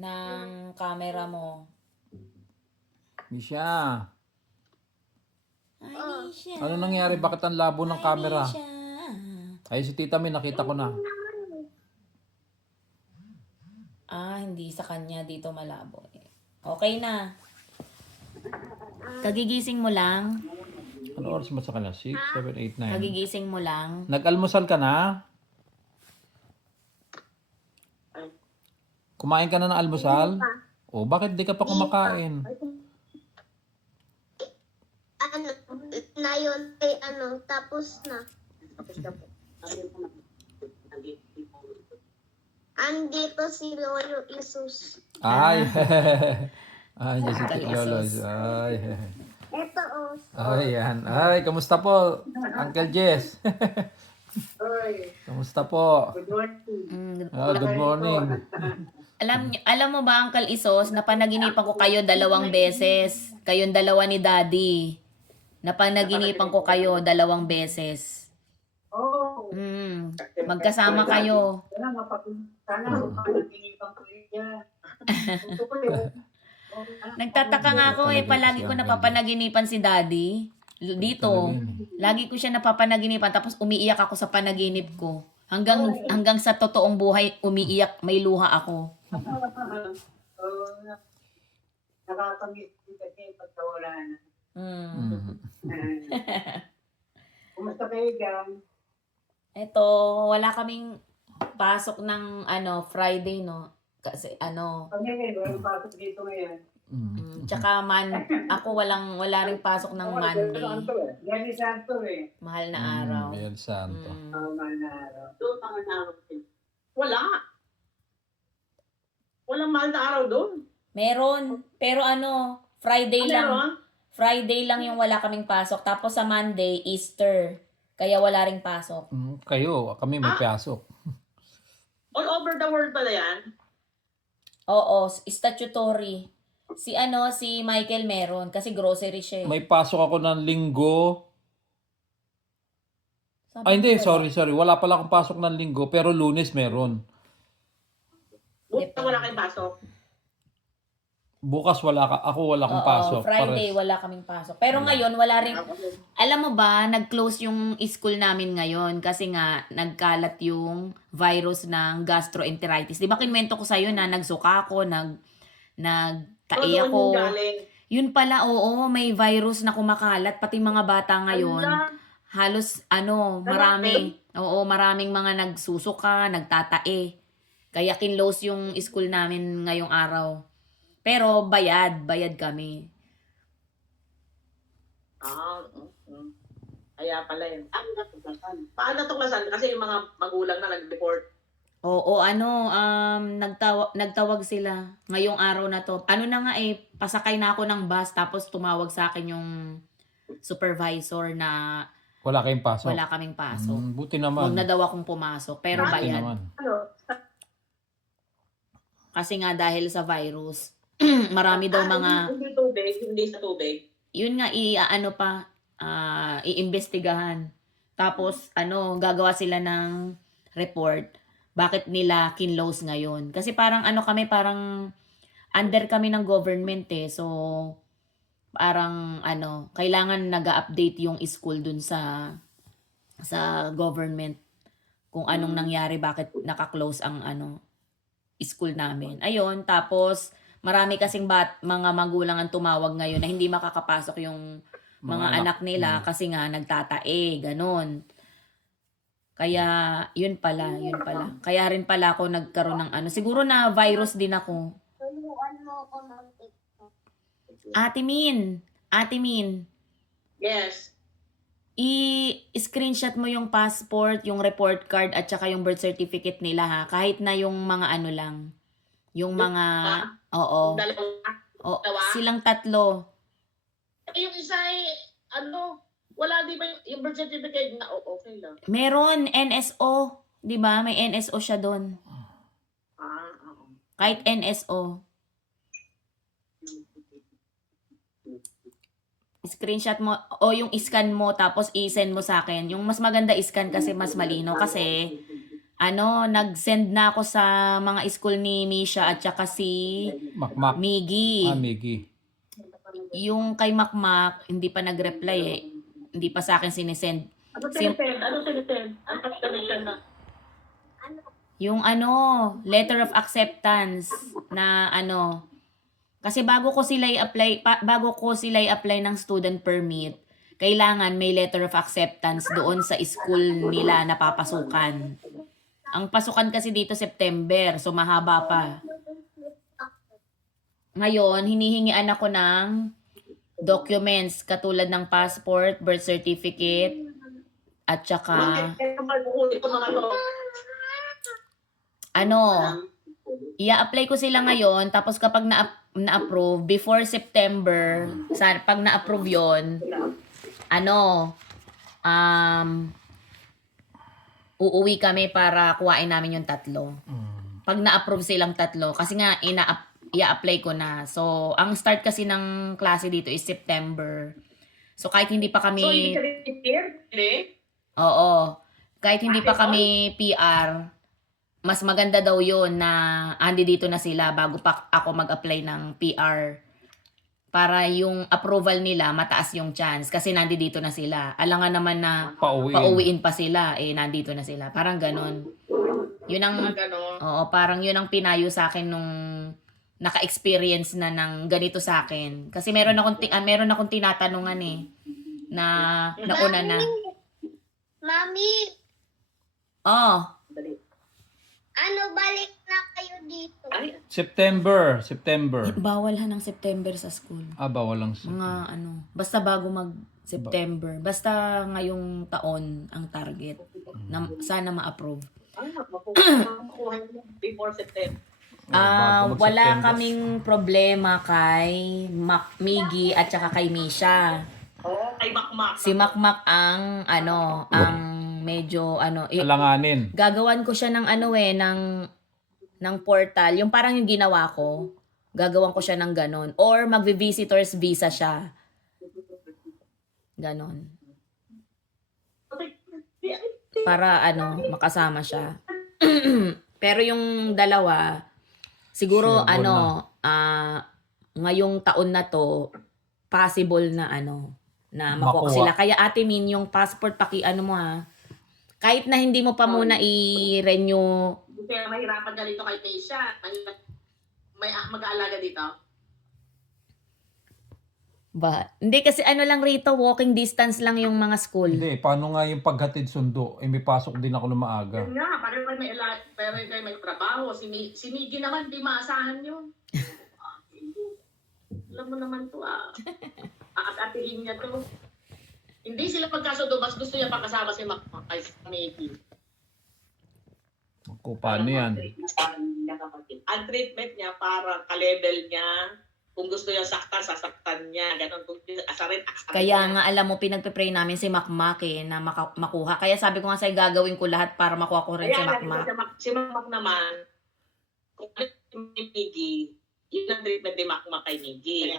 ng camera mo. Misha, Ay, Misha. ano nangyari? Bakit ang labo ng camera? Misha. Ay, si Tita May, nakita ko na. Hindi sa kanya dito malabo. Okay na. Kagigising mo lang. Ano oras ba sa kanya? 6, 7, 8, 9. Kagigising mo lang. Nag-almusal ka na? Kumain ka na ng almusal? O, bakit di ka pa kumakain? Na yun, tapos na. Andito si Lolo Isus. Ay, ay, si Tita Lolo. Isus. Ay, Ito, ay, yan. Ay, kamusta po, Uncle Jess? Kamusta po? Good morning. Alam mo ba, Uncle Isos, napanaginipan ko kayo 2 beses. Kayong dalawa ni Daddy. Napanaginipan ko kayo 2 beses. Oh, Magkasama kayo. sana mapapaginipan ko yan. Gusto ko yun. Nagtataka nga ako palagi ko napapanaginipan si Daddy. Dito, lagi ko siya napapanaginipan tapos umiiyak ako sa panaginip ko. Hanggang sa totoong buhay, umiiyak, may luha ako. Nakakamiss din kasi pagkawala na. Kumusta kayo dyan? Eto, wala kaming pasok ng Friday, no? Kasi Kami ngayon, pasok dito ngayon. tsaka ako wala ring pasok ng Monday. Yan ni Santo eh. Mahal na araw. Yan, santo. Mahal na araw. Doon mga araw. Wala. Walang mahal na araw doon. Meron, pero Friday lang. Meron? Friday lang yung wala kaming pasok. Tapos sa Monday, Easter. Kaya wala ring pasok. Kayo, kami may pasok. All over the world pala yan. Oo, statutory. Si Michael meron kasi grocery siya. May pasok ako ng linggo. Sabi Ay, hindi, ko, sorry. Wala pala akong pasok ng linggo, pero Lunes meron. Buti na wala kayong pasok. Bukas wala akong Oo, pasok. Friday wala kaming pasok. Pero ngayon wala rin. Alam mo ba, nag-close yung school namin ngayon kasi nga nagkalat yung virus ng gastroenteritis. Di ba kinwento ko sa'yo na nagsuka ako, nagtae Doon ako. yung galing. Yun pala, oo, may virus na kumakalat. Pati mga bata ngayon, Ala. halos marami. Oo, maraming mga nagsusuka, nagtatae. Kaya kinlose yung school namin ngayong araw. Pero bayad kami. Kaya pala yun. Paano natuklasan? Kasi yung mga magulang na nag-report. Oo, nagtawag sila ngayong araw na to. Na nga pasakay na ako ng bus tapos tumawag sa akin yung supervisor na Wala kayong pasok. wala kaming pasok. Buti naman. Huwag na daw akong pumasok, pero Buti bayad. naman. Ano? Kasi nga dahil sa virus, marami daw mga, Hindi tubig, hindi sa tubig. yun nga iimbestigahan. Tapos gagawa sila ng report. Bakit nila kinlose ngayon? Kasi parang parang under kami ng government So, parang kailangan nag-update yung school dun sa government kung anong nangyari, bakit naka-close ang school namin. Ayun, tapos marami kasing mga magulang ang tumawag ngayon na hindi makakapasok yung mga anak nila kasi nga nagtatae, ganun. Kaya, yun pala. Kaya rin pala ako nagkaroon ng siguro na virus din ako. Tulungan mo ako ng TikTok. Ate Min, Yes. i-screenshot mo yung passport, yung report card, at saka yung birth certificate nila ha. Kahit na yung mga lang. Yung mga, oo. Dalawa? Silang 3. Yung isa ay, wala di ba yung birth certificate na okay lang? Meron, NSO. Di ba? May NSO siya doon. Oo. Kahit NSO. Screenshot mo o yung scan mo tapos i-send mo sa akin. Yung mas maganda scan kasi mas malino kasi nag-send na ako sa mga school ni Misha at saka si Makmak. Miggy. Miggy. Yung kay Makmak, hindi pa nag-reply eh. Hindi pa sa akin sinisend. Ano sinisend? Ano sinisend? Ang kasamisyon na. Yung letter of acceptance na kasi bago ko sila i-apply ng student permit, kailangan may letter of acceptance doon sa school nila na papasukan. Ang pasukan kasi dito September, so mahaba pa. Ngayon, hinihingian ako ng documents katulad ng passport, birth certificate, at saka Ito mga to. i-apply ko sila ngayon, tapos kapag na-approve, before September, pag na-approve yon, uuwi kami para kuhain namin yung 3. Pag na-approve silang 3, kasi nga i-apply ko na. So, ang start kasi ng klase dito is September. So, kahit hindi pa kami... So, hindi ka rin here? Hindi? Oo. Kahit hindi pa kami PR, mas maganda daw yun na andi dito na sila bago pa ako mag-apply ng PR. Para yung approval nila, mataas yung chance. Kasi nandito na sila. Alangan naman na pauwiin pa sila. Nandito na sila. Parang ganon. Yun ang, parang yun ang pinayo sa akin nung naka-experience na ng ganito sa akin. Kasi meron akong tinatanungan na nauna na. Mami, balik na kayo dito. September. Bawal ng September sa school. Bawal lang. Mga basta bago mag-September. Basta ngayong taon ang target. Na, sana ma-approve. Before September. Wala kaming problema kay Miggy at saka kay Misha. Kay Makmak. Si Makmak ang medyo Alanganin. gagawan ko siya ng ng portal, yung parang yung ginawa ko. Gagawan ko siya ng ganon, or magvi-visitors visa siya. Ganon. Para makasama siya. Pero yung dalawa, siguro ngayong taon na to, possible na na makuha sila. Kaya Ate Min, yung passport mo kahit na hindi mo pa muna i-renew. Kaya mahirapan ka dito kay Keisha. May mag-aalaga dito. Hindi kasi lang rito, walking distance lang yung mga school. Hindi, paano nga yung paghatid sundo? May pasok din ako na maaga. Yun nga, parang may trabaho. Si Miggy naman, di maasahan yun. Alam mo naman to aatihin niya to. Hindi sila pagkasundo, mas gusto niya pakasama si Makmak kay Miggy. Paano yan? Ang treatment niya parang ka-level niya. Kung gusto niya saktan, sasaktan niya. Ganon. Kung asarin. Kaya nga, alam mo, pinagpe-pray namin si Makmak na makuha. Kaya sabi ko nga sa'yo, gagawin ko lahat para makuha ko rin si Makmak. Si Makmak naman, kung ano yung Miggy, yun ang treatment ni Makmak kay Miggy.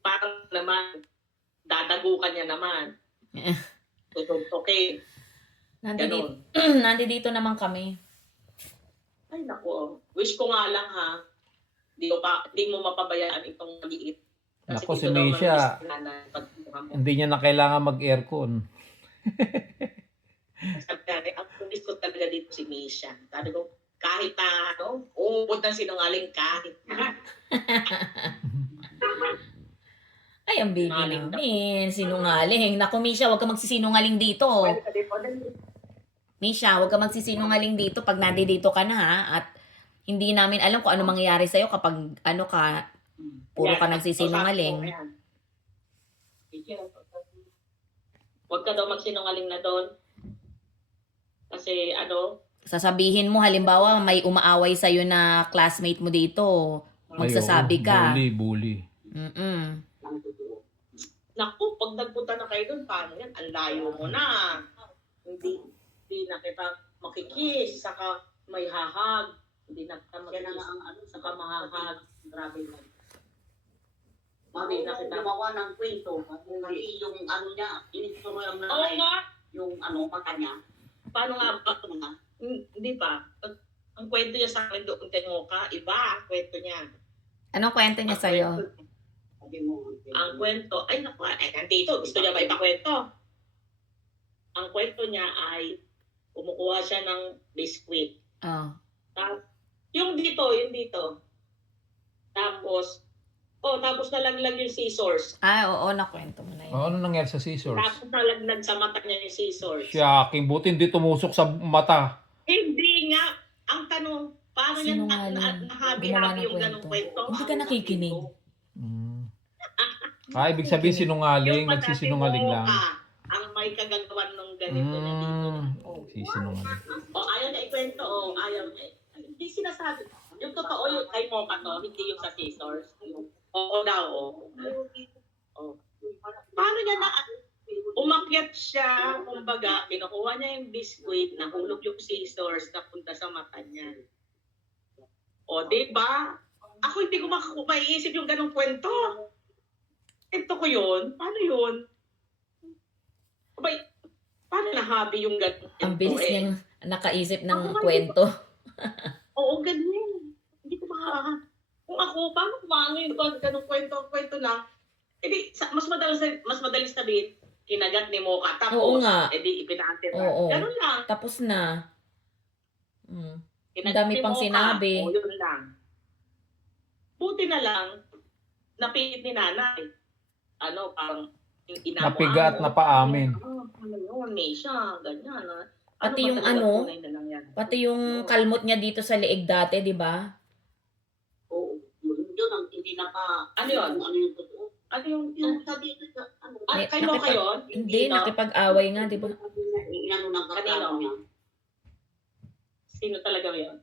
Parang naman, dadagukan niya naman. Okay. Nandito naman kami. Ay, naku. Wish ko nga lang hindi mo mapabayaan itong maliit. Naku, si Misha, hindi niya na kailangan mag-aircon. Ang pulis ko talaga dito si Misha. Sabi ko, kahit uubod ng sinungaling kahit Ay, ang baby namin. Sinungaling. Naku, Misha, huwag ka magsisinungaling dito. Misha, huwag ka magsisinungaling dito pag nandito ka na At hindi namin alam kung ano mangyayari sa'yo kapag puro ka nagsisinungaling. Huwag ka daw magsinungaling na doon. Kasi sasabihin mo, halimbawa, may umaaway sa'yo na classmate mo dito. Magsasabi ka. Bully. Naku, pag nagpunta na kayo doon, paano yan? Ang layo mo na. Hindi na kita makikis, saka may hahag. Hindi na kita makikis, saka mahahag. Grabe na. Hindi na kita. Gumawa ng kwento. Yung niya, inistorya na yung mata niya. Paano nga ba? Hindi pa. Ang kwento niya sa akin doon kay Mocha, iba ang kwento niya. Anong kwento niya sa'yo? Ang kwento, ay naku, nandito, gusto niya ba ipakwento? Ang kwento niya ay kumukuha siya ng biskwit. Oh. Yung dito. Tapos nalaglag yung scissors. Oo, nakwento mo na yun. Ano nangyari sa scissors? Tapos nalaglag sa mata niya yung scissors. Shocking. Buti hindi tumusok sa mata. Hindi nga. Ang tanong, paano niya Sinungaling. nahabi-habi Gumawa ng yung ganong kwento? Hindi ka nakikinig. Ibig sabihin sinungaling. Yung Nagsisinungaling lang. Ang may kagagawan ng ganito na dito. Sisinungaling. Ayaw niya ikwento. Ayaw niya. Hindi sinasabi. Yung totoo yung kay Mocha to, hindi yung sa scissors. Oo daw. Paano niya na umakyat siya, kumbaga, kinukuha niya yung biskuit, nahulog yung scissors, napunta sa mata niya. Diba? Ako hindi ko maiisip yung ganong kwento. Ito ko yun. Paano yun? Abay, paano nahabi yung ganong kwento? Ang bilis niyang nakaisip ng kwento. Oo, ganyan. Hindi ko kung ako, paano kumano yung ganong kwento lang? Mas madali sabihin, kinagat ni Mocha. Tapos, Oo nga. ipinaantira. Oo. Ganun lang. Tapos na. Kinagat dami ni pang Mocha. sinabi. Yun lang. Buti na lang, napilit ni nanay. Parang inamo. Napiga at napaamin. May siya, ganyan. Pati yung tunay na lang yan? Pati yung kalmot niya dito sa leeg dati, di ba? Oo. Yun ang hindi Ano yun? Ano yung totoo? Ano yung sabi ko sa kay Mocha yun? Hindi, no? nakipag-away nga, di ba? Inano ng Kanino? kasama niya. Sino talaga yun?